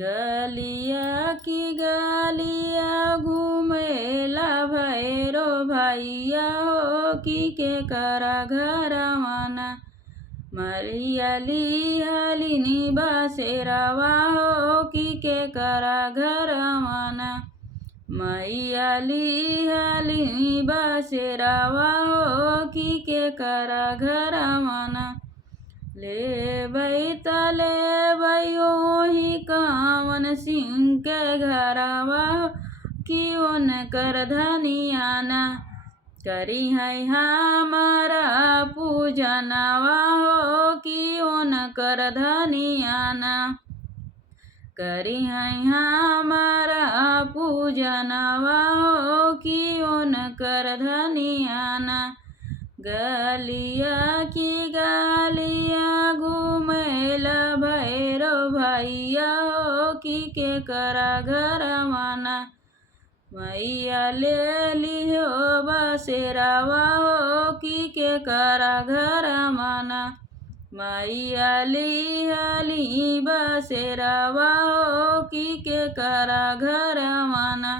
गलिया की गलिया घूमेला भैरो भैया हो के करा घर माना मरियली हलिनी बसेरावा हो के करा घर माना मैयाली हलिनी बसेरावा हो के करा घर माना ले बैतले भयो ही कामन सिंह के घरवा क्यों न कर धनियाना करी है हमारा पूजनवा हो क्यों न कर धनियाना करी है हमारा पूजनवा हो क्यों न कर धनियाना गलिया की गलिया घूमेला भैरो भैया हो के करा घर माना मैया ले लियो बसेरावा हो के करा घर माना मैया लिहली बसेरावा हो के करा घर माना।